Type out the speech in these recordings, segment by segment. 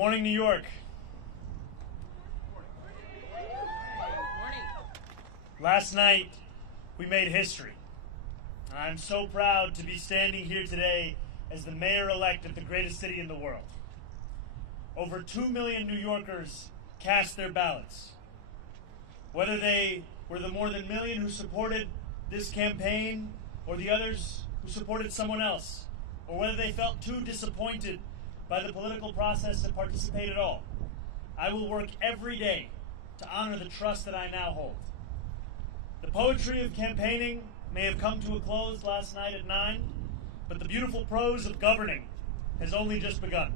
morning, New York. Morning. Last night, we made history. I'm so proud to be standing here today as the mayor-elect of the greatest city in the world. Over 2 million New Yorkers cast their ballots. Whether they were the more than million who supported this campaign or the others who supported someone else, or whether they felt too disappointed by the political process to participate at all, I will work every day to honor the trust that I now hold. The poetry of campaigning may have come to a close last night at 9, but the beautiful prose of governing has only just begun.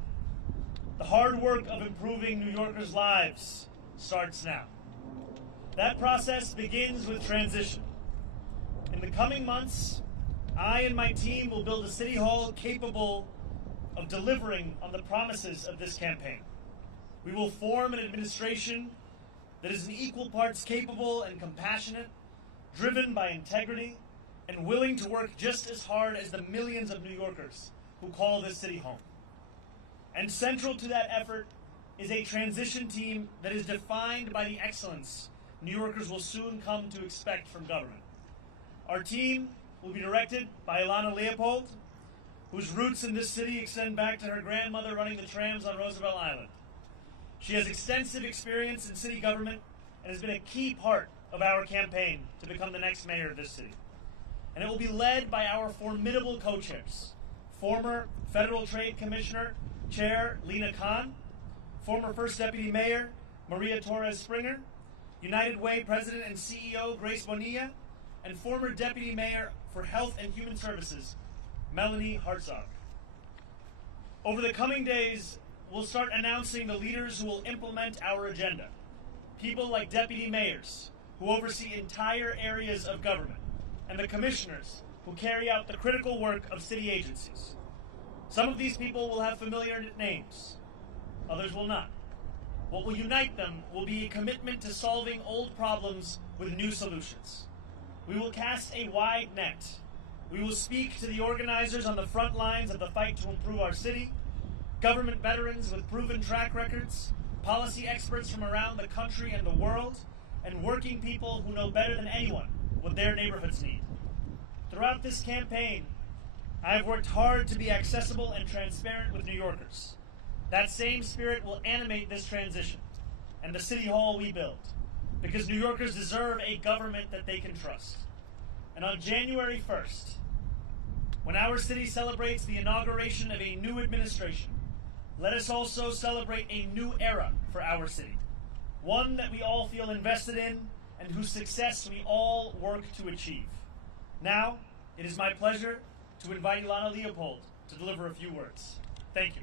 The hard work of improving New Yorkers' lives starts now. That process begins with transition. In the coming months, I and my team will build a city hall capable of delivering on the promises of this campaign. We will form an administration that is in equal parts capable and compassionate, driven by integrity, and willing to work just as hard as the millions of New Yorkers who call this city home. And central to that effort is a transition team that is defined by the excellence New Yorkers will soon come to expect from government. Our team will be directed by Elana Leopold, whose roots in this city extend back to her grandmother running the trams on Roosevelt Island. She has extensive experience in city government and has been a key part of our campaign to become the next mayor of this city. And it will be led by our formidable co-chairs, former Federal Trade Commissioner Chair Lina, former First Deputy Mayor Maria Torres-Springer, United Way President and CEO Grace Bonilla, and former Deputy Mayor for Health and Human Services Melanie Hartzog. Over the coming days, we'll start announcing the leaders who will implement our agenda. People like deputy mayors, who oversee entire areas of government, and the commissioners who carry out the critical work of city agencies. Some of these people will have familiar names, others will not. What will unite them will be a commitment to solving old problems with new solutions. We will cast a wide net. We will speak to the organizers on the front lines of the fight to improve our city, government veterans with proven track records, policy experts from around the country and the world, and working people who know better than anyone what their neighborhoods need. Throughout this campaign, I have worked hard to be accessible and transparent with New Yorkers. That same spirit will animate this transition and the city hall we build, because New Yorkers deserve a government that they can trust. And on January 1st, when our city celebrates the inauguration of a new administration, let us also celebrate a new era for our city, one that we all feel invested in and whose success we all work to achieve. Now, it is my pleasure to invite Elana Leopold to deliver a few words. Thank you.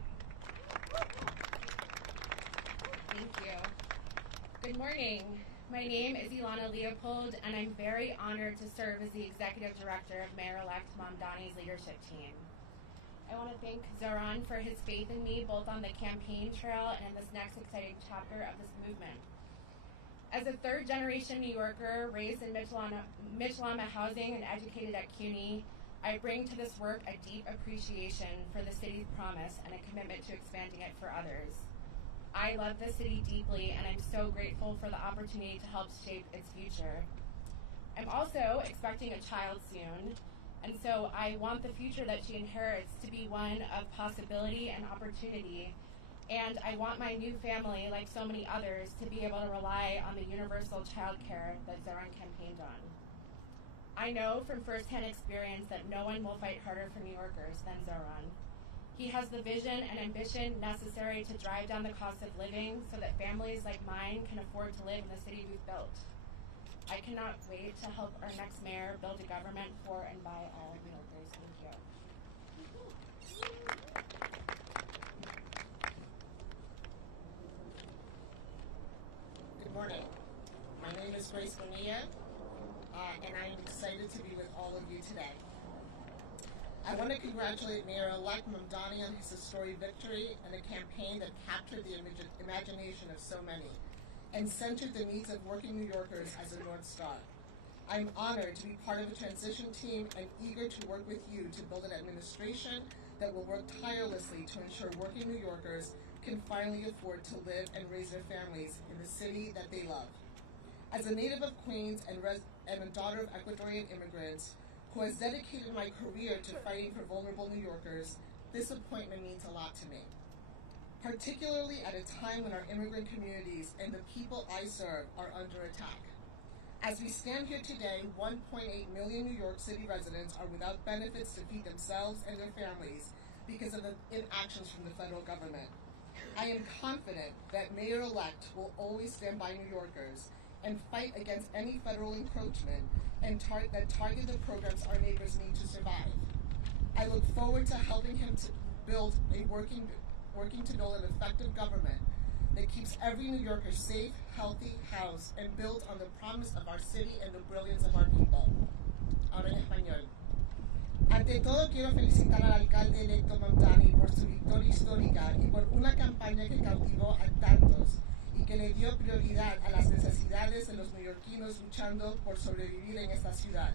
Thank you. Good morning. My name is Elana Leopold, and I'm very honored to serve as the Executive Director of Mayor-elect Mamdani's leadership team. I want to thank Zohran for his faith in me, both on the campaign trail and in this next exciting chapter of this movement. As a third-generation New Yorker, raised in Mitchell-Lama housing and educated at CUNY, I bring to this work a deep appreciation for the city's promise and a commitment to expanding it for others. I love the city deeply, and I'm so grateful for the opportunity to help shape its future. I'm also expecting a child soon, and so I want the future that she inherits to be one of possibility and opportunity, and I want my new family, like so many others, to be able to rely on the universal child care that Zohran campaigned on. I know from firsthand experience that no one will fight harder for New Yorkers than Zohran. He has the vision and ambition necessary to drive down the cost of living so that families like mine can afford to live in the city we've built. I cannot wait to help our next mayor build a government for and by all New Yorkers. Thank you. Good morning. My name is Grace Bonilla, and I'm excited to be with all of you today. I want to congratulate Mayor-elect Mamdani on his historic victory and a campaign that captured the imagination of so many and centered the needs of working New Yorkers as a North Star. I'm honored to be part of a transition team and eager to work with you to build an administration that will work tirelessly to ensure working New Yorkers can finally afford to live and raise their families in the city that they love. As a native of Queens and a daughter of Ecuadorian immigrants who has dedicated my career to fighting for vulnerable New Yorkers, this appointment means a lot to me, particularly at a time when our immigrant communities and the people I serve are under attack. As we stand here today, 1.8 million New York City residents are without benefits to feed themselves and their families because of the inactions from the federal government. I am confident that Mayor-elect will always stand by New Yorkers and fight against any federal encroachment and that target the programs our neighbors need to survive. I look forward to helping him to build a working to build an effective government that keeps every New Yorker safe, healthy, housed, and built on the promise of our city and the brilliance of our people. Ahora en español. Ante todo, quiero felicitar al alcalde electo Mamdani por su victoria histórica y por una campaña que cautivó a tantos y que le dio prioridad a las necesidades de los neoyorquinos luchando por sobrevivir en esta ciudad.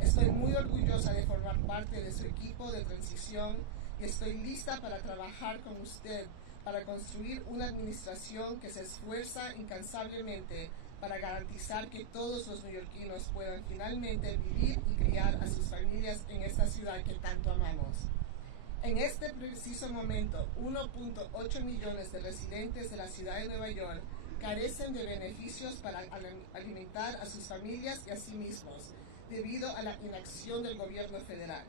Estoy muy orgullosa de formar parte de su equipo de transición y estoy lista para trabajar con usted para construir una administración que se esfuerza incansablemente para garantizar que todos los neoyorquinos puedan finalmente vivir y criar a sus familias en esta ciudad que tanto amamos. En este preciso momento, 1.8 millones de residentes de la ciudad de Nueva York carecen de beneficios para alimentar a sus familias y a sí mismos, debido a la inacción del gobierno federal.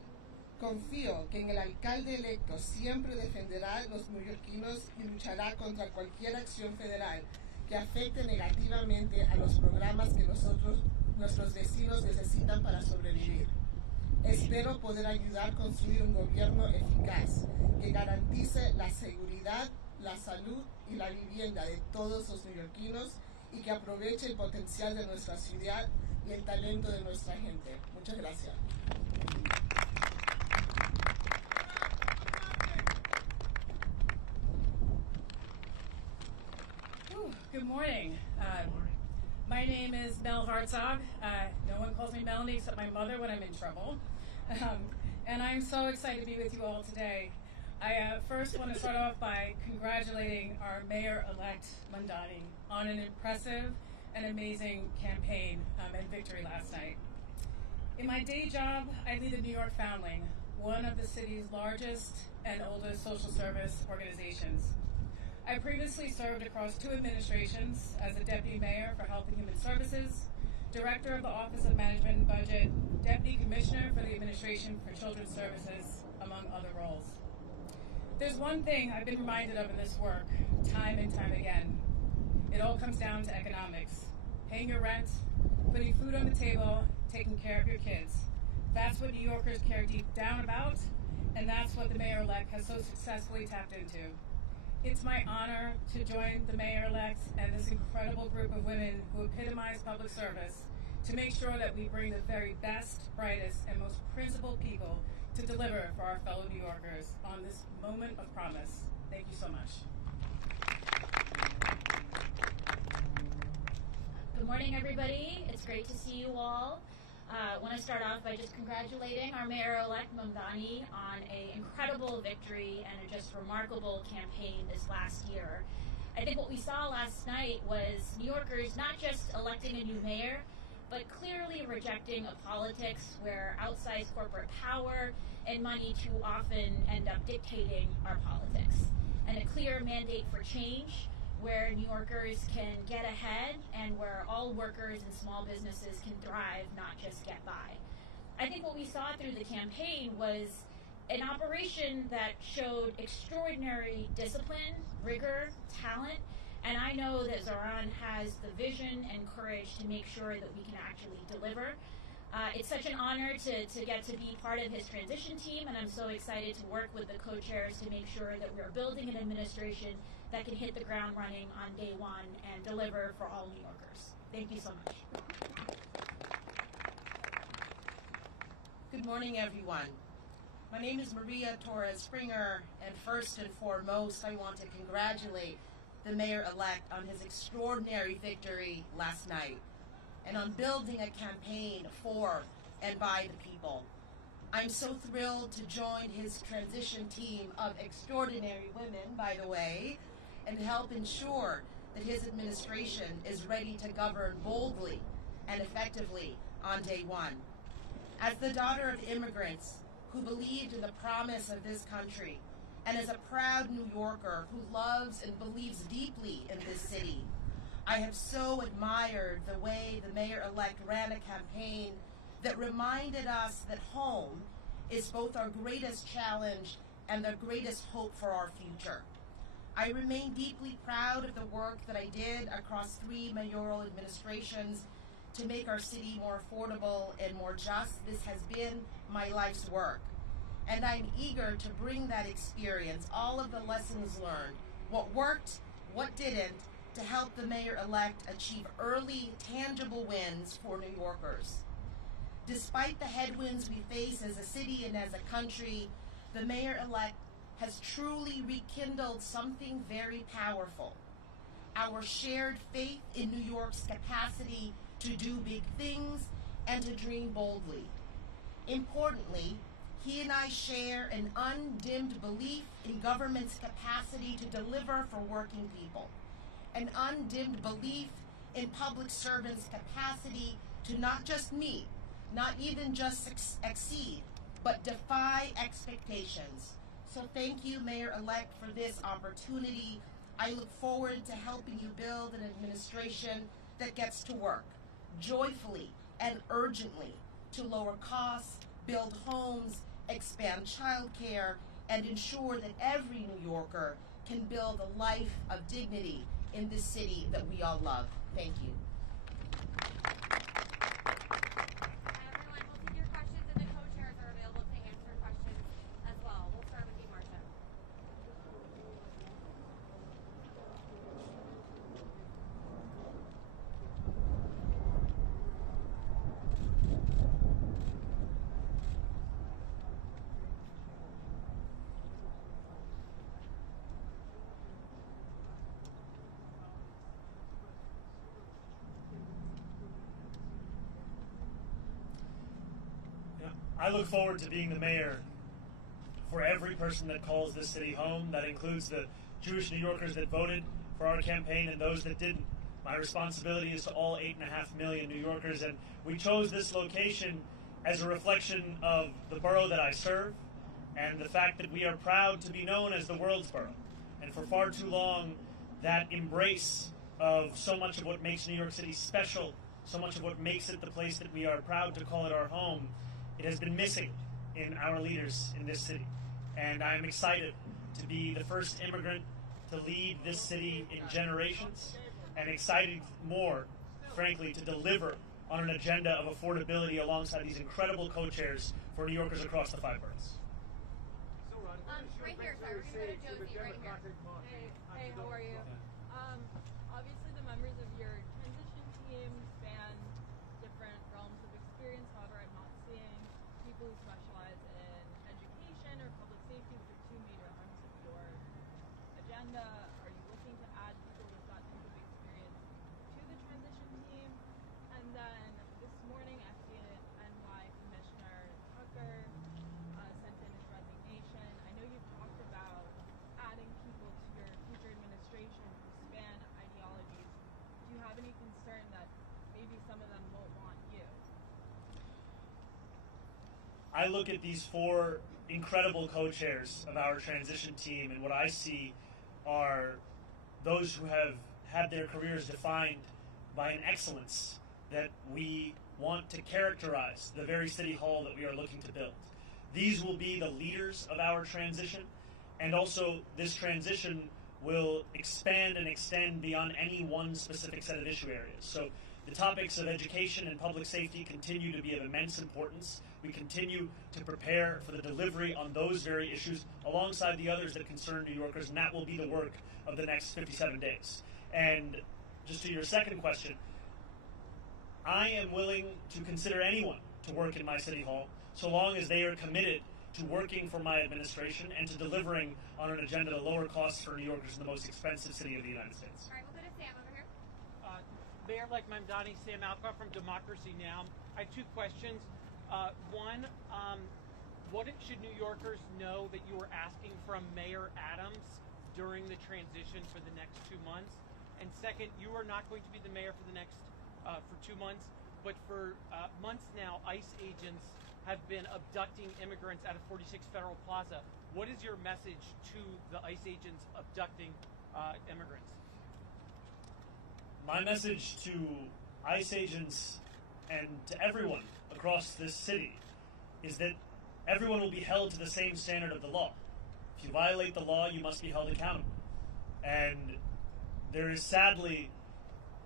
Confío que en el alcalde electo siempre defenderá a los neoyorquinos y luchará contra cualquier acción federal que afecte negativamente a los programas que nuestros vecinos necesitan para sobrevivir. Espero poder ayudar a construir un gobierno eficaz que garantice la seguridad, la salud y la vivienda de todos los neoyorquinos y que aproveche el potencial de nuestra ciudad y el talento de nuestra gente. Muchas gracias. Good morning. My name is Mel Hartzog. No one calls me Melanie except my mother when I'm in trouble. And I'm so excited to be with you all today. I first want to start off by congratulating our Mayor-elect Mamdani on an impressive and amazing campaign and victory last night. In my day job, I lead the New York Foundling, one of the city's largest and oldest social service organizations. I previously served across 2 administrations as a deputy mayor for Health and Human Services, director of the Office of Management and Budget, deputy commissioner for the Administration for Children's Services, among other roles. There's one thing I've been reminded of in this work, time and time again. It all comes down to economics. Paying your rent, putting food on the table, taking care of your kids. That's what New Yorkers care deep down about, and that's what the mayor-elect has so successfully tapped into. It's my honor to join the mayor-elect and this incredible group of women who epitomize public service to make sure that we bring the very best, brightest, and most principled people to deliver for our fellow New Yorkers on this moment of promise. Thank you so much. Good morning, everybody. It's great to see you all. I want to start off by just congratulating our Mayor-elect Mamdani on an incredible victory and a just remarkable campaign this last year. I think what we saw last night was New Yorkers not just electing a new mayor, but clearly rejecting a politics where outsized corporate power and money too often end up dictating our politics, and a clear mandate for change where New Yorkers can get ahead and where all workers and small businesses can thrive, not just get by. I think what we saw through the campaign was an operation that showed extraordinary discipline, rigor, talent, and I know that Zohran has the vision and courage to make sure that we can actually deliver. It's such an honor to get to be part of his transition team, and I'm so excited to work with the co-chairs to make sure that we're building an administration that can hit the ground running on day one and deliver for all New Yorkers. Thank you so much. Good morning, everyone. My name is Maria Torres-Springer, and first and foremost, I want to congratulate the mayor-elect on his extraordinary victory last night and on building a campaign for and by the people. I'm so thrilled to join his transition team of extraordinary women, by the way, and help ensure that his administration is ready to govern boldly and effectively on day one. As the daughter of immigrants who believed in the promise of this country, and as a proud New Yorker who loves and believes deeply in this city, I have so admired the way the mayor-elect ran a campaign that reminded us that home is both our greatest challenge and the greatest hope for our future. I remain deeply proud of the work that I did across 3 mayoral administrations to make our city more affordable and more just. This has been my life's work. And I'm eager to bring that experience, all of the lessons learned, what worked, what didn't, to help the mayor-elect achieve early, tangible wins for New Yorkers. Despite the headwinds we face as a city and as a country, the mayor-elect has truly rekindled something very powerful: our shared faith in New York's capacity to do big things and to dream boldly. Importantly, he and I share an undimmed belief in government's capacity to deliver for working people, an undimmed belief in public servants' capacity to not just meet, not even just exceed, but defy expectations. So thank you, Mayor-elect, for this opportunity. I look forward to helping you build an administration that gets to work joyfully and urgently to lower costs, build homes, expand childcare, and ensure that every New Yorker can build a life of dignity in this city that we all love. Thank you. Everyone, we'll take your questions, and the co-chairs are available to answer questions as well. We'll start with you, Marcia. I look forward to being the mayor for every person that calls this city home. That includes the Jewish New Yorkers that voted for our campaign and those that didn't. My responsibility is to all 8.5 million New Yorkers, and we chose this location as a reflection of the borough that I serve and the fact that we are proud to be known as the world's borough. And for far too long, that embrace of so much of what makes New York City special, so much of what makes it the place that we are proud to call it our home, it has been missing in our leaders in this city. And I'm excited to be the first immigrant to lead this city in generations, and excited more, frankly, to deliver on an agenda of affordability alongside these incredible co-chairs for New Yorkers across the 5 boroughs. Right here, sorry, we're going to go to Josie right here. Hey, how are you? Obviously the members of your transition team span different realms of experience. However, I'm not seeing people who specialize in education or public safety, which are 2 major arms of your agenda. Are you looking to add people with that type of experience to the transition team? And then this morning, FDNY Commissioner Tucker sent in his resignation. I know you've talked about adding people to your future administration who span ideologies. Do you have any concern that maybe some of them won't want you? I look at these 4 incredible co-chairs of our transition team, and what I see are those who have had their careers defined by an excellence that we want to characterize the very city hall that we are looking to build. These will be the leaders of our transition, and also this transition will expand and extend beyond any one specific set of issue areas. So the topics of education and public safety continue to be of immense importance. We continue to prepare for the delivery on those very issues alongside the others that concern New Yorkers, and that will be the work of the next 57 days. And just to your second question, I am willing to consider anyone to work in my city hall so long as they are committed to working for my administration and to delivering on an agenda to lower costs for New Yorkers in the most expensive city of the United States. All right, we'll go to Sam over here. Mayor-elect Mamdani, Sam Alcott from Democracy Now! I have 2 questions. One, what should New Yorkers know that you were asking from Mayor Adams during the transition for the next 2 months? And second, you are not going to be the mayor for the next for 2 months, but for months now, ICE agents have been abducting immigrants out of 46 Federal Plaza. What is your message to the ICE agents abducting immigrants? My message to ICE agents and to everyone across this city is that everyone will be held to the same standard of the law. If you violate the law, you must be held accountable. And there is sadly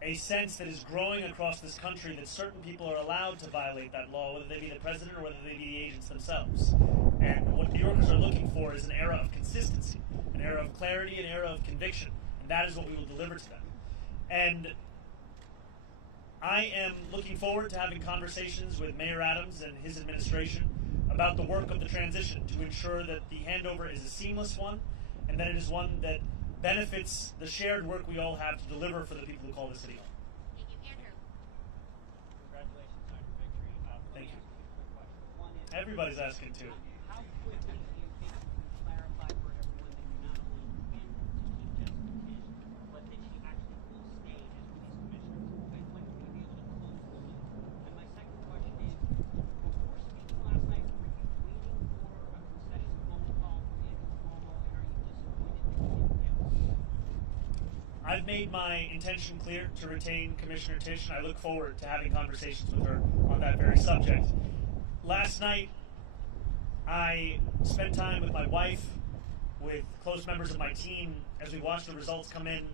a sense that is growing across this country that certain people are allowed to violate that law, whether they be the president or whether they be the agents themselves. And what New Yorkers are looking for is an era of consistency, an era of clarity, an era of conviction. And that is what we will deliver to them. And I am looking forward to having conversations with Mayor Adams and his administration about the work of the transition to ensure that the handover is a seamless one and that it is one that benefits the shared work we all have to deliver for the people who call the city home. Thank you, Andrew. Congratulations on your victory. Thank you. Quick question. One is, Everybody's asking too. how quickly do you think you can clarify for everyone that you not only intend to keep Jessica Tisch, but that she actually will stay as police commissioner? And when will you be able to close the loop? And my second question is, before speaking last night, were you waiting for a concession phone call from Andrew Cuomo, and are you disappointed that you didn't get one? I've made my intention clear to retain Commissioner Tisch, and I look forward to having conversations with her on that very subject. Last night, I spent time with my wife, with close members of my team, as we watched the results come in.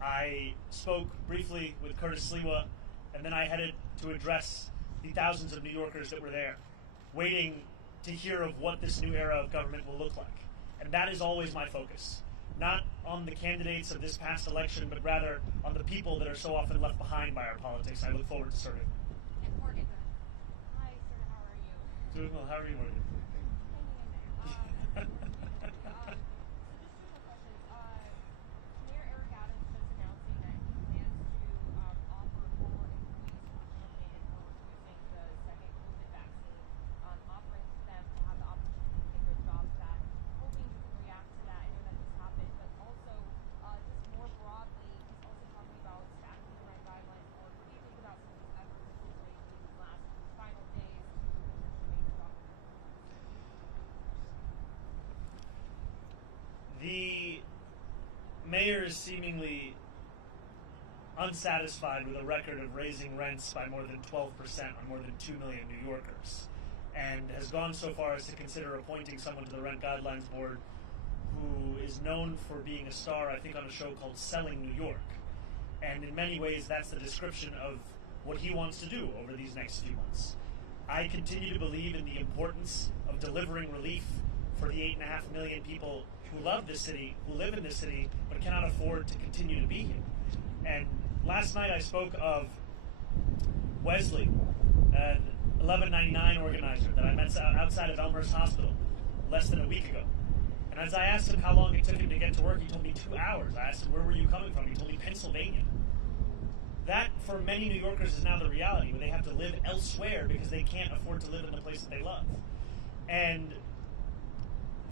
I spoke briefly with Curtis Sliwa, and then I headed to address the thousands of New Yorkers that were there, waiting to hear of what this new era of government will look like. And that is always my focus. Not on the candidates of this past election, but rather on the people that are so often left behind by our politics. I look forward to serving. And Morgan. Hi, sir. How are you? Doing well. How are you, Morgan? Hanging in there. So just two more questions. Mayor Eric Adams just announcing that he plans to offer former employees who were terminated for refusing the second COVID vaccine, offering them to have the opportunity to get their jobs back. Hoping you can react to that. I know that this happened, but also just more broadly, he's also talking about stacking the rent guidelines board. What do you think about some of these efforts that he's making these last final days to make the job? The mayor is seemingly unsatisfied with a record of raising rents by more than 12% on more than 2 million New Yorkers, and has gone so far as to consider appointing someone to the Rent Guidelines Board who is known for being a star, I think, on a show called Selling New York. And in many ways, that's the description of what he wants to do over these next few months. I continue to believe in the importance of delivering relief for the 8.5 million people who love this city, who live in this city, but cannot afford to continue to be here. And last night I spoke of Wesley, an 1199 organizer that I met outside of Elmhurst Hospital less than a week ago. And as I asked him how long it took him to get to work, he told me 2 hours. I asked him, where were you coming from? He told me Pennsylvania. That, for many New Yorkers, is now the reality, where they have to live elsewhere because they can't afford to live in the place that they love. And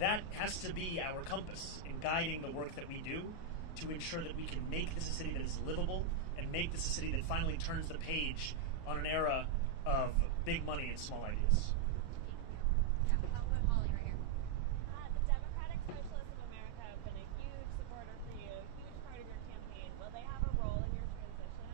that has to be our compass in guiding the work that we do to ensure that we can make this a city that is livable and make this a city that finally turns the page on an era of big money and small ideas. Yeah, how about Holly right here? The Democratic Socialists of America have been a huge supporter for you, a huge part of your campaign. Will they have a role in your transition?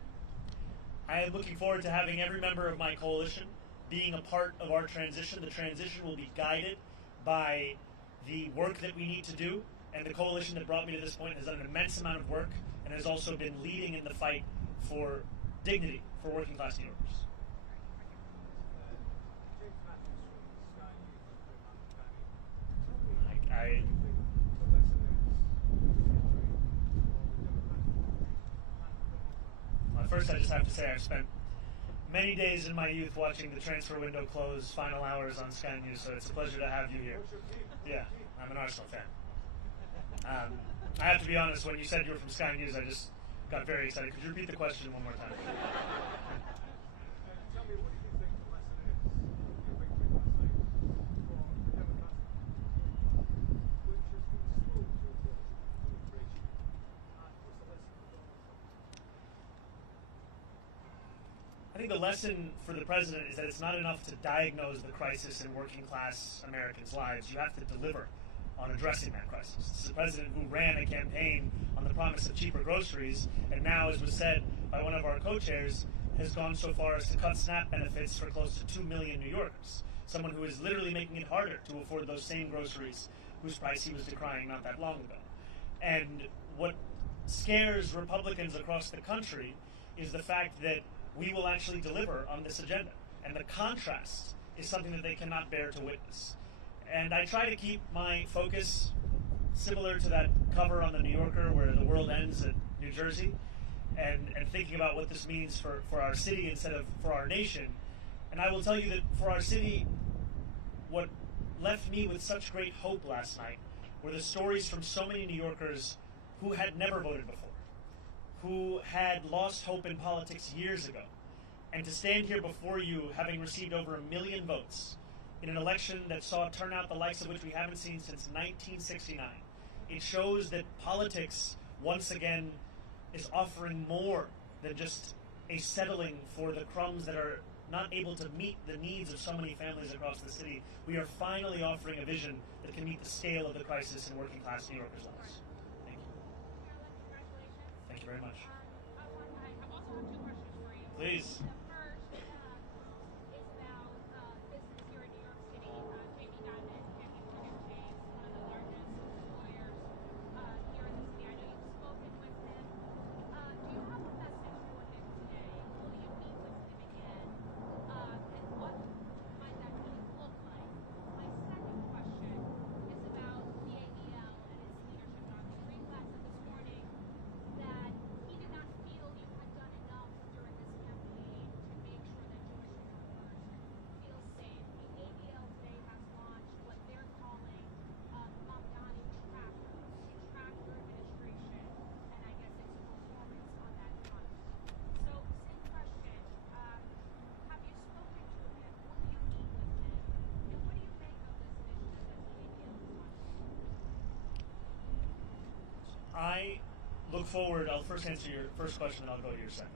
I am looking forward to having every member of my coalition being a part of our transition. The transition will be guided by the work that we need to do, and the coalition that brought me to this point has done an immense amount of work and has also been leading in the fight for dignity for working class New Yorkers. First, I just have to say I've spent many days in my youth watching the transfer window close, final hours on Sky News, so it's a pleasure to have you here. Yeah, I'm an Arsenal fan. I have to be honest, when you said you were from Sky News, I just got very excited. Could you repeat the question one more time? Tell me, what do you think the lesson is of your victory last night for the the lesson for the president is that it's not enough to diagnose the crisis in working class Americans' lives. You have to deliver on addressing that crisis. This is a president who ran a campaign on the promise of cheaper groceries, and now, as was said by one of our co-chairs, has gone so far as to cut SNAP benefits for close to 2 million New Yorkers. Someone who is literally making it harder to afford those same groceries whose price he was decrying not that long ago. And what scares Republicans across the country is the fact that we will actually deliver on this agenda. And the contrast is something that they cannot bear to witness. And I try to keep my focus similar to that cover on the New Yorker where the world ends at New Jersey, and thinking about what this means for our city instead of for our nation. And I will tell you that for our city, what left me with such great hope last night were the stories from so many New Yorkers who had never voted before, who had lost hope in politics years ago. And to stand here before you, having received over 1 million votes in an election that saw a turnout the likes of which we haven't seen since 1969, it shows that politics, once again, is offering more than just a settling for the crumbs that are not able to meet the needs of so many families across the city. We are finally offering a vision that can meet the scale of the crisis in working class New Yorkers' lives. Thank you. Thank you very much. I also have 2 questions for you. Please. The first is about business here in New York City. Jamie Dimon and Kenny Chase, one of the largest employers here in the city. I know you've spoken with him. Do you have a message for him today? Will you meet with him again? And what might that really look like? My second question is about the ADL and its leadership. Dr. Greenblatt said this morning that he did not feel you had done enough during this campaign to make sure that Jewish workers feel safe. The ADL today has launched what they're calling Mamdani trackers to track your administration and I guess its performance on that front. So, same question. Have you spoken to him? Will you meet with him? And what do you make of this initiative that the ADL is launching? I look forward, I'll first answer your first question and I'll go to your second.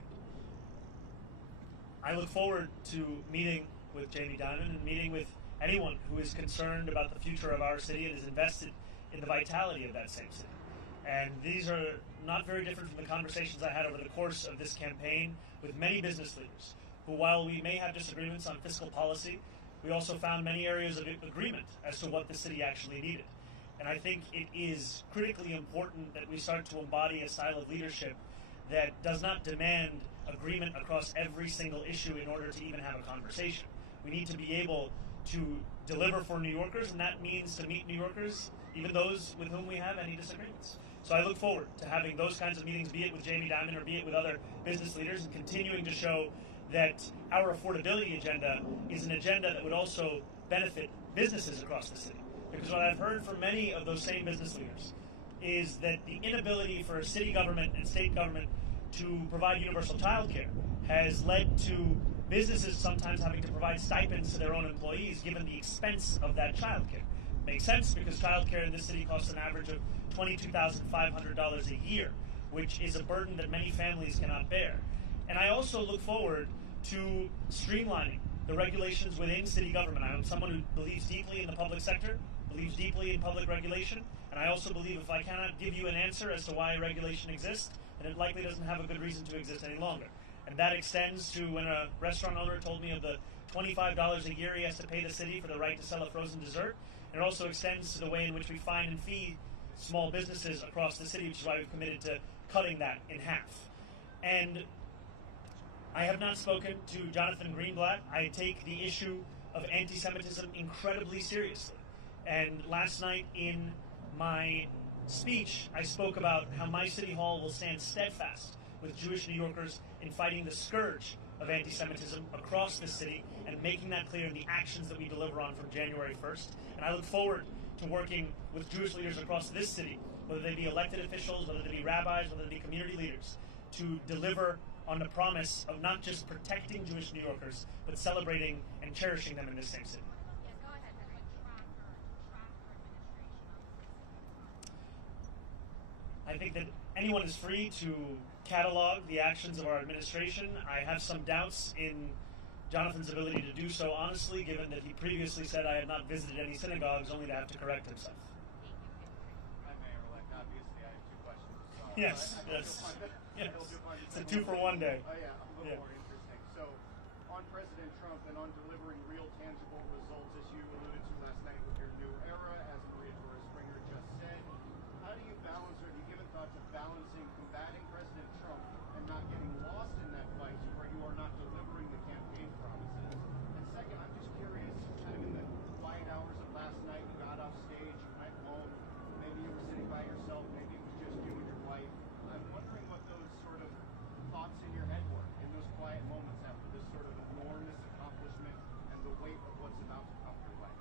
I look forward to meeting with Jamie Dimon and meeting with anyone who is concerned about the future of our city and is invested in the vitality of that same city. And these are not very different from the conversations I had over the course of this campaign with many business leaders who, while we may have disagreements on fiscal policy, we also found many areas of agreement as to what the city actually needed. And I think it is critically important that we start to embody a style of leadership that does not demand agreement across every single issue in order to even have a conversation. We need to be able to deliver for New Yorkers, and that means to meet New Yorkers, even those with whom we have any disagreements. So I look forward to having those kinds of meetings, be it with Jamie Dimon or be it with other business leaders, and continuing to show that our affordability agenda is an agenda that would also benefit businesses across the city. Because what I've heard from many of those same business leaders is that the inability for city government and state government to provide universal child care has led to businesses sometimes having to provide stipends to their own employees given the expense of that child care. Makes sense because child care in this city costs an average of $22,500 a year, which is a burden that many families cannot bear. And I also look forward to streamlining the regulations within city government. I'm someone who believes deeply in the public sector, believes deeply in public regulation, and I also believe if I cannot give you an answer as to why regulation exists, then it likely doesn't have a good reason to exist any longer. And that extends to when a restaurant owner told me of the $25 a year he has to pay the city for the right to sell a frozen dessert. And it also extends to the way in which we fine and fee small businesses across the city, which is why we've committed to cutting that in half. And I have not spoken to Jonathan Greenblatt. I take the issue of anti-Semitism incredibly seriously. And last night in my speech, I spoke about how my city hall will stand steadfast with Jewish New Yorkers in fighting the scourge of anti-Semitism across the city and making that clear in the actions that we deliver on from January 1st. And I look forward to working with Jewish leaders across this city, whether they be elected officials, whether they be rabbis, whether they be community leaders, to deliver on the promise of not just protecting Jewish New Yorkers, but celebrating and cherishing them in this same city. Yes, go ahead. I think that anyone is free to catalog the actions of our administration. I have some doubts in Jonathan's ability to do so honestly, given that he previously said I had not visited any synagogues, only to have to correct himself. Hi, Mayor-elect. Obviously, I have two questions. Yes, yes. It's a 2-for-1 day. Oh, yeah, a little more interesting. So, on President Trump and on delivering real, tangible results, as you alluded to last night with your new era, as Maria Torres-Springer just said, how do you balance, or have you given thought to balancing combating President Trump and not getting lost in that fight where you are not delivering the campaign promises? And second, I'm just curious, kind of in the quiet hours of last night, you got off stage, you went home, maybe you were sitting by yourself, maybe it was just you and your wife. I'm wondering what those sort of thoughts in your head were in those quiet moments after this sort of enormous accomplishment and the weight of what's about to come your way.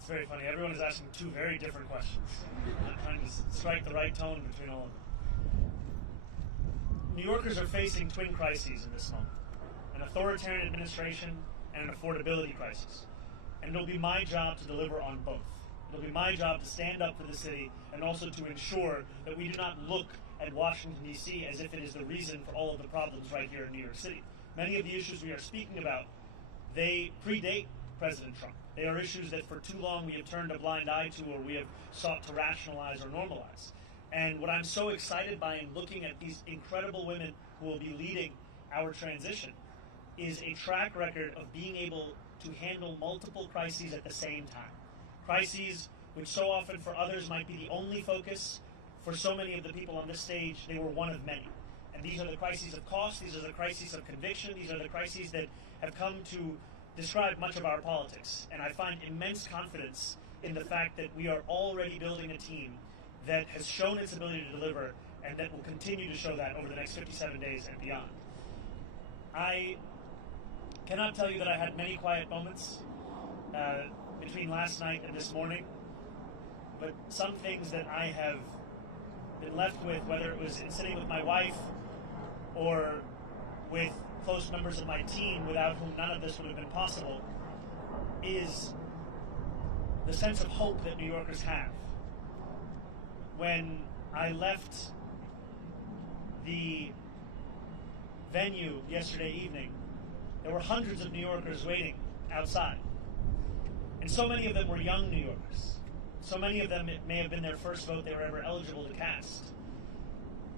It's very funny. Everyone is asking two very different questions. I'm trying to strike the right tone between all of them. New Yorkers are facing twin crises in this moment: an authoritarian administration and an affordability crisis. And it'll be my job to deliver on both. It'll be my job to stand up for the city and also to ensure that we do not look at Washington, D.C. as if it is the reason for all of the problems right here in New York City. Many of the issues we are speaking about, they predate President Trump. They are issues that for too long we have turned a blind eye to, or we have sought to rationalize or normalize. And what I'm so excited by in looking at these incredible women who will be leading our transition is a track record of being able to handle multiple crises at the same time. Crises which so often for others might be the only focus. For so many of the people on this stage, they were one of many. And these are the crises of cost, these are the crises of conviction, these are the crises that have come to describe much of our politics. And I find immense confidence in the fact that we are already building a team that has shown its ability to deliver and that will continue to show that over the next 57 days and beyond. I cannot tell you that I had many quiet moments between last night and this morning, but some things that I have been left with, whether it was in sitting with my wife or with close members of my team without whom none of this would have been possible, is the sense of hope that New Yorkers have. When I left the venue yesterday evening, there were hundreds of New Yorkers waiting outside. And so many of them were young New Yorkers. So many of them, it may have been their first vote they were ever eligible to cast.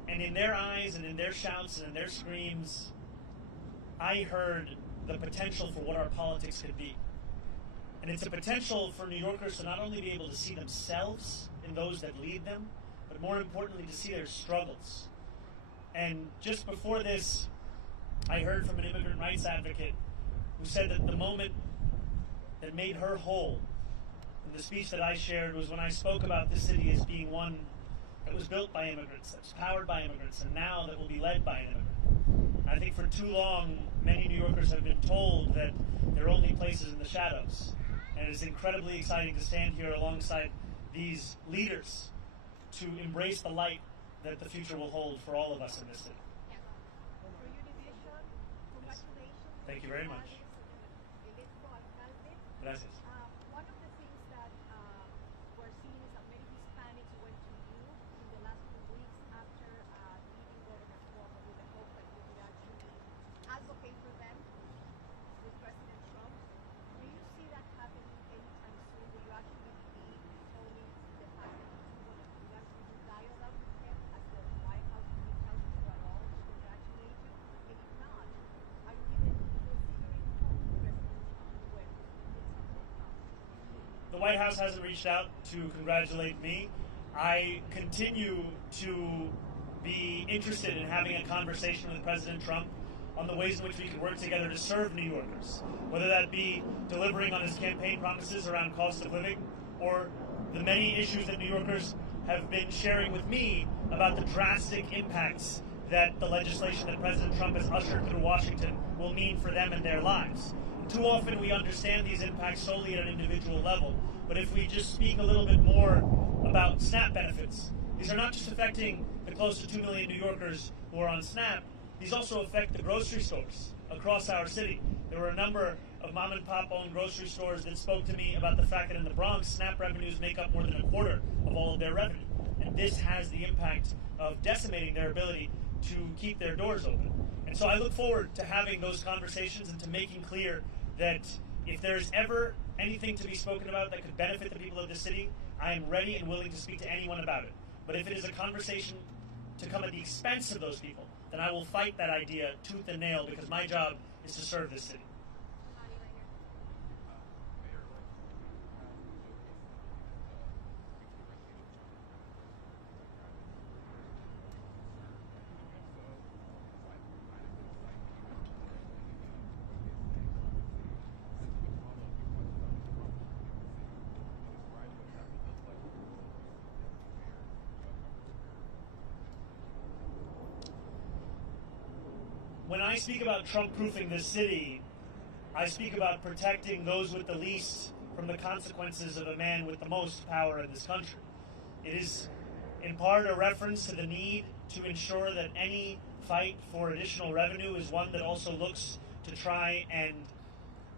And in their eyes and in their shouts and in their screams, I heard the potential for what our politics could be. And it's a potential for New Yorkers to not only be able to see themselves in those that lead them, but more importantly to see their struggles. And just before this, I heard from an immigrant rights advocate who said that the moment that made her whole in the speech that I shared was when I spoke about this city as being one that was built by immigrants, that was powered by immigrants, and now that will be led by an immigrant. I think for too long, many New Yorkers have been told that there are only places in the shadows. And it is incredibly exciting to stand here alongside these leaders to embrace the light that the future will hold for all of us in this city. Thank you very much. Gracias. One of the things that we're seeing is that many Hispanics went to you in the last few weeks after leaving Governor Cuomo with the hope that you would actually advocate for them with President Trump. Do you see that happening anytime soon? Will you actually be owning the fact that you actually do dialogue with him as the White House reach out to you at all to congratulate you? And if not, are you even considering calling President Trump when things are going on? The White House hasn't reached out to congratulate me. I continue to be interested in having a conversation with President Trump on the ways in which we can work together to serve New Yorkers, whether that be delivering on his campaign promises around cost of living, or the many issues that New Yorkers have been sharing with me about the drastic impacts that the legislation that President Trump has ushered through Washington will mean for them and their lives. Too often we understand these impacts solely at an individual level, but if we just speak a little bit more about SNAP benefits, these are not just affecting the close to 2 million New Yorkers who are on SNAP, these also affect the grocery stores across our city. There were a number of mom and pop owned grocery stores that spoke to me about the fact that in the Bronx, SNAP revenues make up more than a quarter of all of their revenue. And this has the impact of decimating their ability to keep their doors open. And so I look forward to having those conversations and to making clear that if there's ever anything to be spoken about that could benefit the people of the city, I am ready and willing to speak to anyone about it. But if it is a conversation to come at the expense of those people, then I will fight that idea tooth and nail, because my job is to serve this city. When I speak about Trump-proofing this city, I speak about protecting those with the least from the consequences of a man with the most power in this country. It is in part a reference to the need to ensure that any fight for additional revenue is one that also looks to try and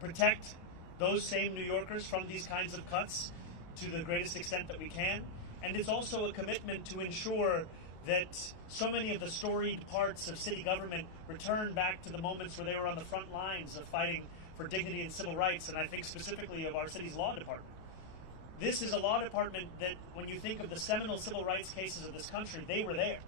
protect those same New Yorkers from these kinds of cuts to the greatest extent that we can. And it's also a commitment to ensure that so many of the storied parts of city government return back to the moments where they were on the front lines of fighting for dignity and civil rights, and I think specifically of our city's law department. This is a law department that, when you think of the seminal civil rights cases of this country, they were there.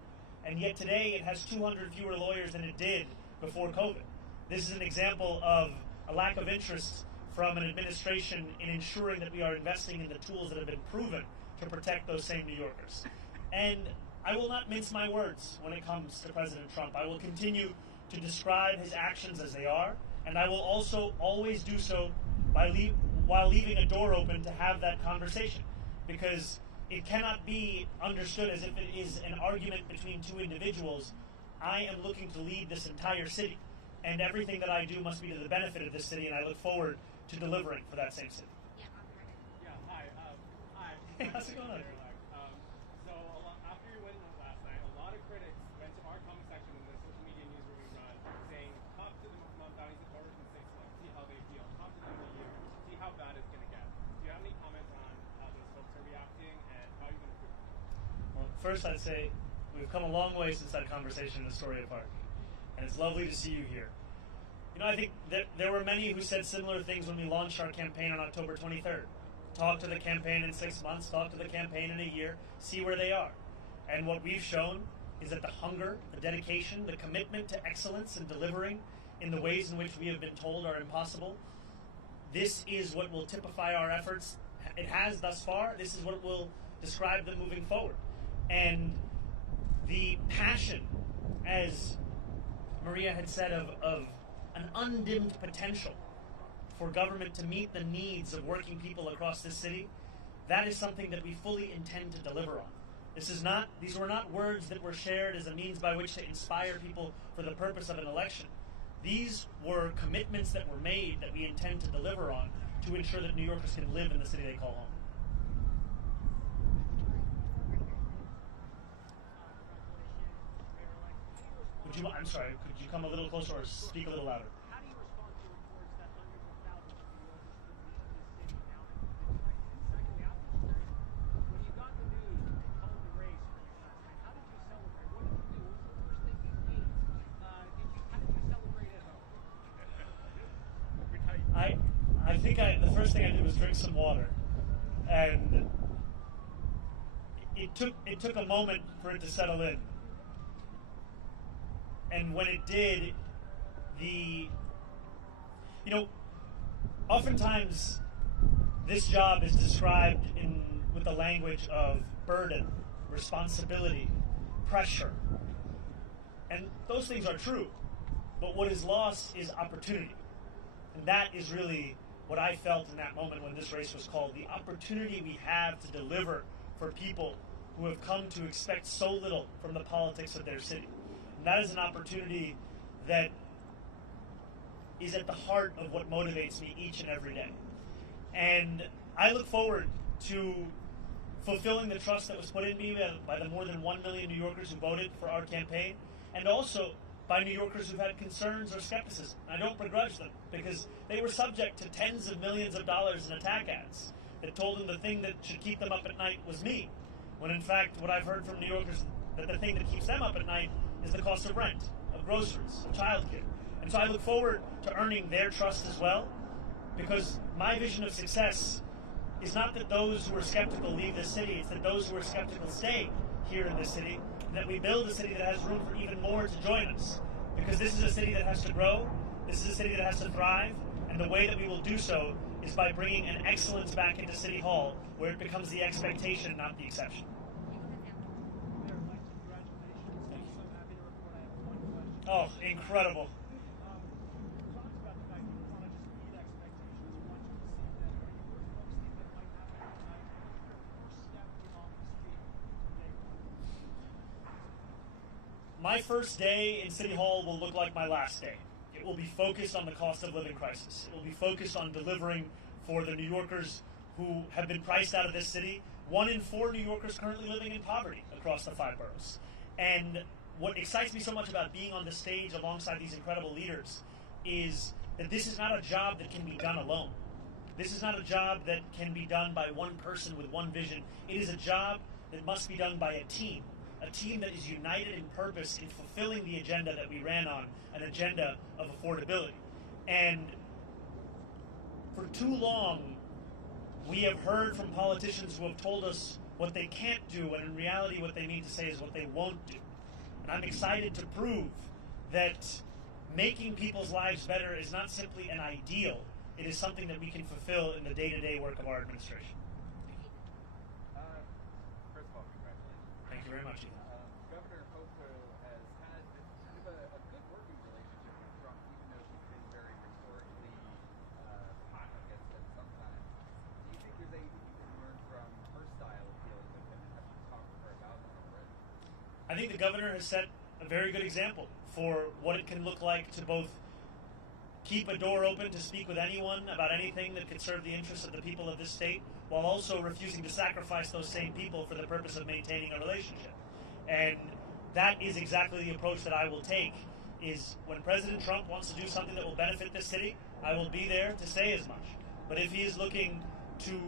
And yet today it has 200 fewer lawyers than it did before COVID. This is an example of a lack of interest from an administration in ensuring that we are investing in the tools that have been proven to protect those same New Yorkers. And I will not mince my words when it comes to President Trump. I will continue to describe his actions as they are, and I will also always do so while leaving a door open to have that conversation, because it cannot be understood as if it is an argument between two individuals. I am looking to lead this entire city, and everything that I do must be to the benefit of this city, and I look forward to delivering for that same city. Yeah, hi. Hey, how's it going on? First, I'd say we've come a long way since that conversation in Astoria Park, and it's lovely to see you here. You know, I think that there were many who said similar things when we launched our campaign on October 23rd. Talk to the campaign in 6 months, talk to the campaign in a year, see where they are. And what we've shown is that the hunger, the dedication, the commitment to excellence and delivering in the ways in which we have been told are impossible, this is what will typify our efforts. It has thus far. This is what will describe them moving forward. And the passion, as Maria had said, of an undimmed potential for government to meet the needs of working people across this city, that is something that we fully intend to deliver on. These were not words that were shared as a means by which to inspire people for the purpose of an election. These were commitments that were made that we intend to deliver on to ensure that New Yorkers can live in the city they call home. I'm sorry, could you come a little closer or speak a little louder? How do you respond to reports that hundreds of thousands of New Yorkers could leave this city now that it's right? And secondly, I'm just curious, when you got the news that they called the race for you last night, how did you celebrate? What did you do? What was the first thing you ate? How did you celebrate at home? I think the first thing I did was drink some water, and it took a moment for it to settle in. And when it did, oftentimes this job is described with the language of burden, responsibility, pressure. And those things are true. But what is lost is opportunity. And that is really what I felt in that moment when this race was called. The opportunity we have to deliver for people who have come to expect so little from the politics of their city. That is an opportunity that is at the heart of what motivates me each and every day. And I look forward to fulfilling the trust that was put in me by the more than 1 million New Yorkers who voted for our campaign, and also by New Yorkers who've had concerns or skepticism. I don't begrudge them, because they were subject to tens of millions of dollars in attack ads that told them the thing that should keep them up at night was me. when in fact what I've heard from New Yorkers, that the thing that keeps them up at night is the cost of rent, of groceries, of childcare. And so I look forward to earning their trust as well, because my vision of success is not that those who are skeptical leave this city, it's that those who are skeptical stay here in this city, and that we build a city that has room for even more to join us. Because this is a city that has to grow, this is a city that has to thrive, and the way that we will do so is by bringing an excellence back into City Hall, where it becomes the expectation, not the exception. Mayor, Mike, congratulations. I'm so happy to report I have one question. Oh, incredible. You talked about the fact that you want to just meet expectations. You want to exceed them. Are you what folks think that might happen tonight? Your first step in office being day one. My first day in City Hall will look like my last day. It will be focused on the cost of living crisis. It will be focused on delivering for the New Yorkers who have been priced out of this city. 1 in 4 New Yorkers currently living in poverty across the 5 boroughs. And what excites me so much about being on the stage alongside these incredible leaders is that this is not a job that can be done alone. This is not a job that can be done by one person with one vision. It is a job that must be done by a team that is united in purpose in fulfilling the agenda that we ran on, an agenda of affordability. And for too long, we have heard from politicians who have told us what they can't do, and in reality what they mean to say is what they won't do. And I'm excited to prove that making people's lives better is not simply an ideal, it is something that we can fulfill in the day-to-day work of our administration. First of all, congratulations. Thank you very much, Ethan. Governor Hochul has had kind of a good working relationship with Trump, even though she's been very rhetorically hot against him sometimes. Do you think there's anything you can learn from her style of dealing with him, and have you talked to her about that already? I think the governor has set a very good example for what it can look like to both keep a door open to speak with anyone about anything that could serve the interests of the people of this state, while also refusing to sacrifice those same people for the purpose of maintaining a relationship. And that is exactly the approach that I will take, is when President Trump wants to do something that will benefit this city, I will be there to say as much. But if he is looking to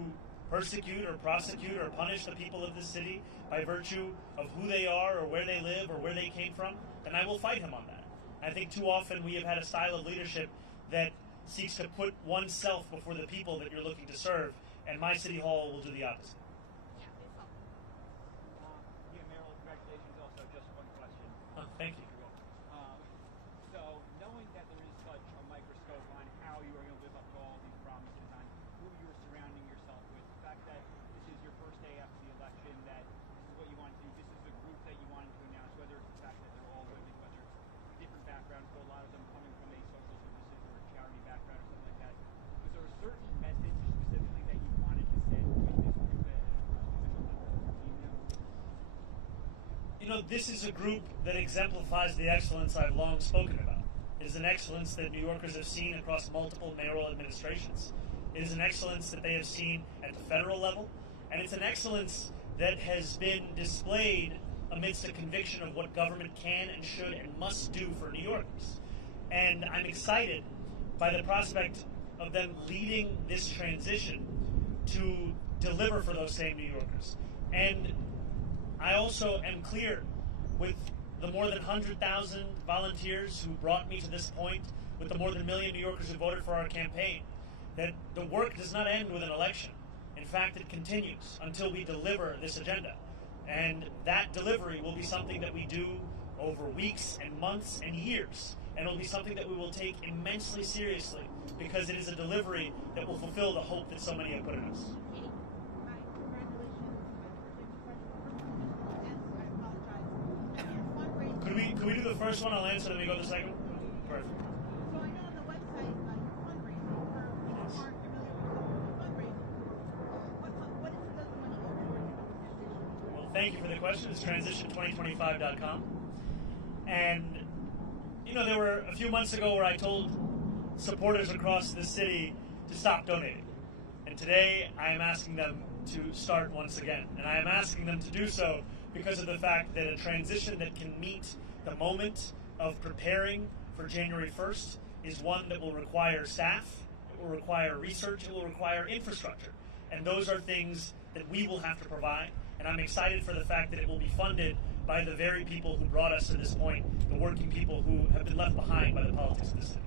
persecute or prosecute or punish the people of this city by virtue of who they are or where they live or where they came from, then I will fight him on that. I think too often we have had a style of leadership that seeks to put oneself before the people that you're looking to serve, and my City Hall will do the opposite. Yeah, Mayor, congratulations. Also, just one question. Thank you. So, knowing that there is such a microscope on how you are going to live up to all these promises, on who you're surrounding yourself with, the fact that this is your first day after the election, that this is what you want to do, this is the group that you wanted to announce, whether it's the fact that they're all women, whether it's different backgrounds, but a lot of them coming from a social services or a charity background or something like that. Was there a certain message specifically that you wanted to send with this group as You know, this is a group that exemplifies the excellence I've long spoken about. It is an excellence that New Yorkers have seen across multiple mayoral administrations. It is an excellence that they have seen at the federal level, and it's an excellence that has been displayed amidst a conviction of what government can and should and must do for New Yorkers. And I'm excited by the prospect of them leading this transition to deliver for those same New Yorkers. And I also am clear with the more than 100,000 volunteers who brought me to this point, with the more than 1 million New Yorkers who voted for our campaign, that the work does not end with an election. In fact, it continues until we deliver this agenda. And that delivery will be something that we do over weeks and months and years. And it will be something that we will take immensely seriously, because it is a delivery that will fulfill the hope that so many have put in us. Could we do the first one? I'll answer, then we go to the second one? Perfect. So I know on the website you're fundraising for people who aren't familiar with fundraising. What is the money you're Well, thank you for the question. It's transition2025.com. And, you know, there were a few months ago where I told supporters across the city to stop donating. And today I am asking them to start once again. And I am asking them to do so because of the fact that a transition that can meet the moment of preparing for January 1st is one that will require staff, it will require research, it will require infrastructure. And those are things that we will have to provide. And I'm excited for the fact that it will be funded by the very people who brought us to this point, the working people who have been left behind by the politics of the city.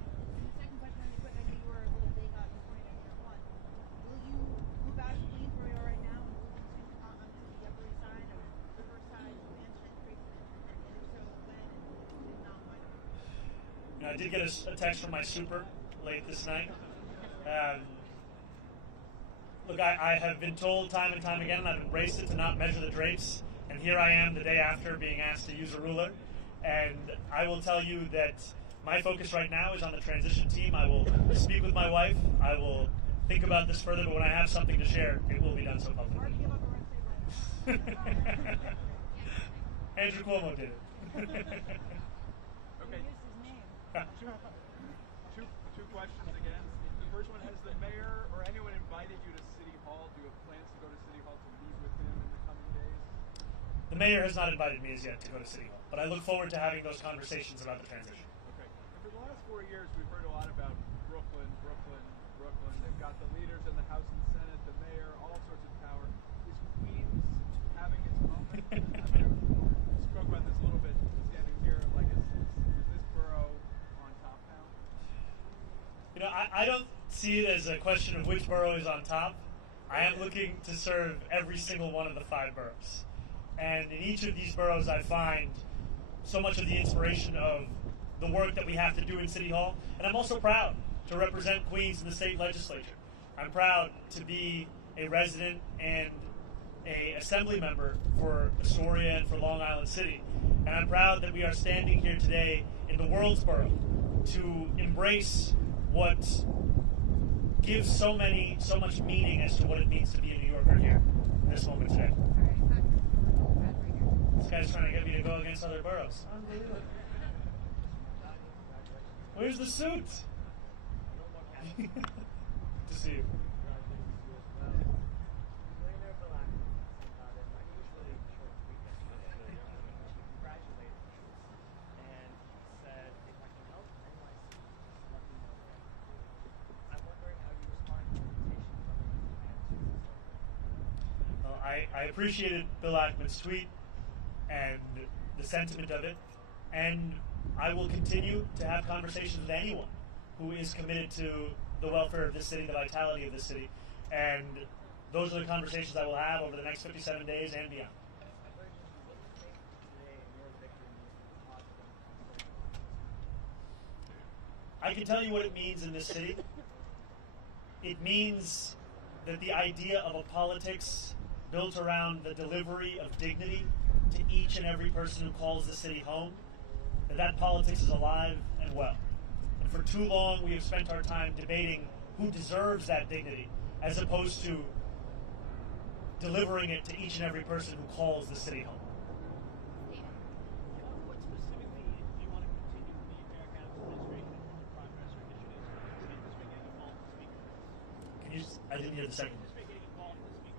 Second question, really quick. I know you were a little big on this point in year one. Will you move out of Queens where you are right now and move onto the Upper East Side or Riverside mansion, create the mansion? And if so, when? And if not, why not? You know, I did get a text from my super late this night. Look, I have been told time and time again, and I've embraced it, to not measure the drapes. And here I am the day after being asked to use a ruler. And I will tell you that my focus right now is on the transition team. I will speak with my wife. I will think about this further, but when I have something to share, it will be done so publicly. Andrew Cuomo did it. Okay. Two questions again. The first one, has the mayor or anyone invited you to City Hall? Do you have plans to go to City Hall to meet with him in the coming days? The mayor has not invited me as yet to go to City Hall, but I look forward to having those conversations about the transition. Okay. And for the last 4 years, we've heard a lot about Brooklyn. They've got the leaders in the House and Senate, the mayor, all sorts of power. Is Queens having its moment? I mean, we spoke about this a little bit standing here. Like, is this borough on top now? You know, I don't see it as a question of which borough is on top. I am looking to serve every single one of the 5 boroughs. And in each of these boroughs, I find so much of the inspiration of the work that we have to do in City Hall. And I'm also proud to represent Queens in the state legislature. I'm proud to be a resident and an assembly member for Astoria and for Long Island City. And I'm proud that we are standing here today in the world's borough to embrace what gives so much meaning as to what it means to be a New Yorker here in this moment today. This guy's trying to get me to go against other boroughs. Unbelievable. Where's the suit? To see you. I appreciated Bill Ackman's tweet and the sentiment of it, and I will continue to have conversations with anyone who is committed to the welfare of this city, the vitality of this city, and those are the conversations I will have over the next 57 days and beyond. I can tell you what it means in this city. It means that the idea of a politics built around the delivery of dignity to each and every person who calls the city home, that politics is alive and well. And for too long, we have spent our time debating who deserves that dignity, as opposed to delivering it to each and every person who calls the city home. What specifically do you want to continue from the Mayor Adams administration in progress or initiatives to anticipate getting involved with the speaker? Can you I didn't hear the second. Anticipate getting involved with the speaker?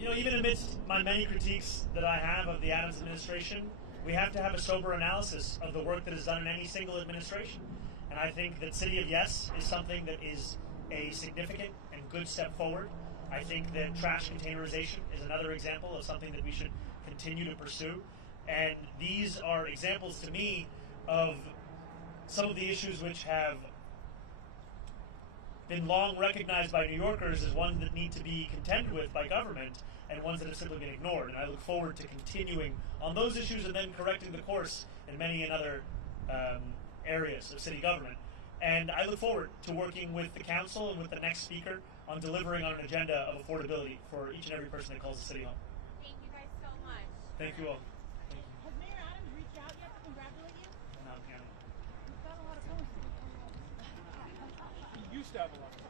You know, even amidst my many critiques that I have of the Adams administration, we have to have a sober analysis of the work that is done in any single administration. And I think that City of Yes is something that is a significant and good step forward. I think that trash containerization is another example of something that we should continue to pursue. And these are examples to me of some of the issues which have been long recognized by New Yorkers as ones that need to be contended with by government and ones that have simply been ignored. And I look forward to continuing on those issues and then correcting the course in many and other areas of city government. And I look forward to working with the council and with the next speaker on delivering on an agenda of affordability for each and every person that calls the city home. Thank you guys so much. Thank you all. Has Mayor Adams reached out yet to congratulate you? No, County. He's got a lot of posts. You used to have a lot of